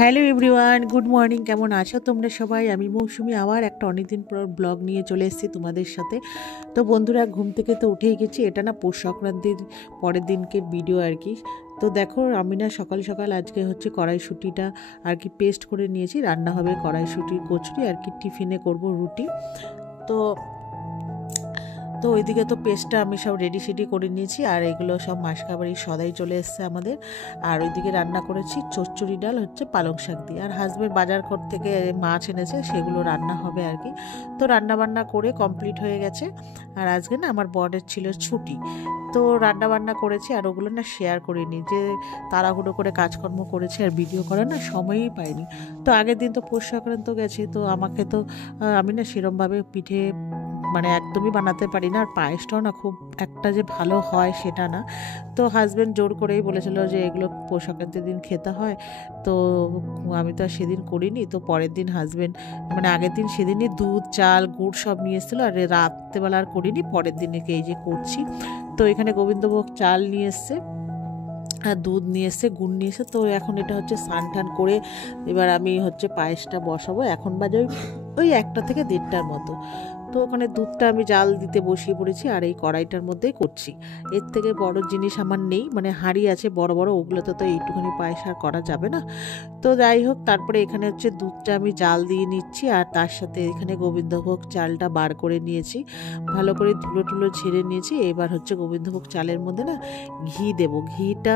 Hello everyone, good morning. কেমন আছো তোমরা সবাই? আমি মৌসুমি আবার একটা অনেকদিন পর ব্লগ নিয়ে চলে এসেছি তোমাদের সাথে। তো বন্ধুরা, ঘুম থেকে তো উঠেই গেছি। এটা না পৌষ সংক্রান্তির পরের দিনকে ভিডিও আর কি। তো দেখো, আমি না সকাল সকাল আজকে হচ্ছে কড়াইশুঁটিটা আর কি পেস্ট করে নিয়েছি। রান্না হবে কড়াইশুঁটির কচুরি আর কি, টিফিনে করব রুটি। তো তো ওইদিকে তো পেস্টটা আমি সব রেডি সেডি করে নিয়েছি, আর এগুলো সব মাসকাবাড়ি সদাই চলে এসছে আমাদের। আর ওইদিকে রান্না করেছি চচ্চড়ি ডাল হচ্ছে পালং শাক দিয়ে, আর হাজব্যান্ড বাজার থেকে মাছ এনেছে, সেগুলো রান্না হবে আর কি। তো রান্না বান্না করে কমপ্লিট হয়ে গেছে। আর আজকে না আমার বরের ছিল ছুটি, তো রান্না বান্না করেছি, আর ওগুলো না শেয়ার করিনি, যে তাড়াহুড়ো করে কাজকর্ম করেছি আর ভিডিও করার না সময়ই পাইনি। তো আগের দিন তো পৌষ সংক্রান্ত গেছে, তো আমাকে তো আমি না সেরমভাবে পিঠে মানে একদমই বানাতে পারি না, আর পায়েসটাও না খুব একটা যে ভালো হয় সেটা না। তো হাজব্যান্ড জোর করেই বলেছিল যে এগুলো পৌষ সংক্রান্তির দিন খেতে হয়। তো আমি তো আর সেদিন করিনি। তো পরের দিন হাজব্যান্ড মানে আগের দিন সেদিনই দুধ চাল গুড় সব নিয়ে এসেছিলো, আর রাত্রেবেলা আর করিনি, পরের দিনকে এই যে করছি। তো এখানে গোবিন্দভোগ চাল নিয়ে এসছে, আর দুধ নিয়ে এসে গুড় নিয়ে এসে। তো এখন এটা হচ্ছে স্নান টান করে এবার আমি হচ্ছে পায়েসটা বসাবো। এখন বাজে ওই 1টা থেকে 1:30টার মতো। তো ওখানে দুধটা আমি জাল দিতে বসিয়ে পড়েছি, আর এই কড়াইটার মধ্যেই করছি। এর থেকে বড় জিনিস আমার নেই, মানে হাঁড়ি আছে বড় বড়, ওগুলোতে তো এইটুখানি পায়েস আর করা যাবে না। তো যাই হোক, তারপরে এখানে হচ্ছে দুধটা আমি জাল দিয়ে নিচ্ছি, আর তার সাথে এখানে গোবিন্দভোগ চালটা বার করে নিয়েছি, ভালো করে ধুলো টুলো ঝেড়ে নিয়েছি। এবার হচ্ছে গোবিন্দভোগ চালের মধ্যে না ঘি দেব, ঘিটা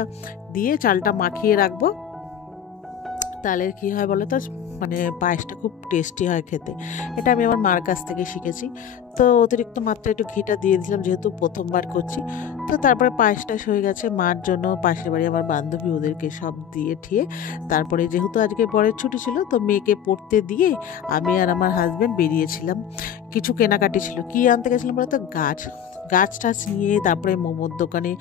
দিয়ে চালটা মাখিয়ে রাখবো। তাহলে কী হয় বলো তো, মানে পায়েসটা খুব টেস্টি হয় খেতে। এটা আমি আমার মার কাছ থেকে শিখেছি। তো অতিরিক্ত মাত্রায় একটু ঘিটা দিয়ে দিলাম, যেহেতু প্রথমবার করছি। তো তারপরে পায়েসটা হয়ে গেছে মার জন্য, পাশের বাড়ি আমার বান্ধবী, ওদেরকে সব দিয়ে ঠিয়ে তারপরে যেহেতু আজকে বরের ছুটি ছিল, তো মেয়েকে পড়তে দিয়ে আমি আর আমার হাজব্যান্ড বেরিয়েছিলাম। কিছু কেনাকাটি ছিল, কী আনতে গেছিলাম বলো তো, গাছ টাছ নিয়ে, তারপরে মোমোর দোকানে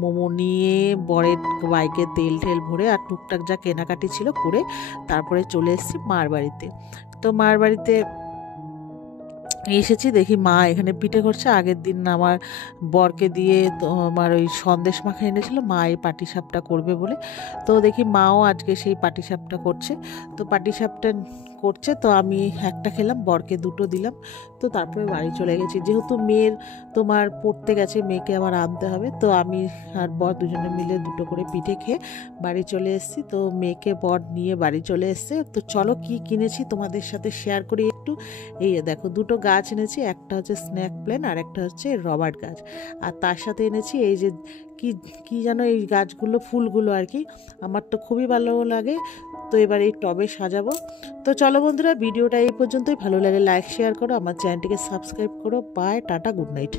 মোমো নিয়ে, বরের বাইকে তেল টেল ভরে আর টুকটাক যা কেনাকাটি ছিল করে তারপরে চলে এসেছি মার বাড়িতে। তো মার বাড়িতে এসেছি, দেখি মা এখানে পিঠে করছে। আগের দিন আমার বরকে দিয়ে তো আমার ওই সন্দেশ মাখা এনেছিল মা এই পাটিসাপটা করবে বলে। তো দেখি মাও আজকে সেই পাটিসাপটা করছে। তো পাটিসাপটা করছে, তো আমি একটা খেলাম, বরকে দুটো দিলাম। তো তারপরে বাড়ি চলে গেছি, যেহেতু মেয়ের তোমার পড়তে গেছে, মেয়েকে আবার আনতে হবে। তো আমি আর বর দুজনে মিলে দুটো করে পিঠে খেয়ে বাড়ি চলে এসেছি। তো মেয়েকে বর নিয়ে বাড়ি চলে এসছে। তো চলো কি কিনেছি তোমাদের সাথে শেয়ার করি একটু। এই দেখো, দুটো গাছ এনেছি, একটা হচ্ছে স্নেক প্ল্যান্ট আর একটা হচ্ছে রবার্ট গাছ। আর তার সাথে এনেছি এই যে কি কি যেন, এই গাছগুলো ফুলগুলো আর কি, আমার তো খুবই ভালো লাগে। তো এবার এই টবে সাজাবো। তো চলো বন্ধুরা, ভিডিওটা এই পর্যন্তই। ভালো লাগে লাইক শেয়ার করো, আমার চ্যানেলটিকে সাবস্ক্রাইব করো। Bye, tata, good night.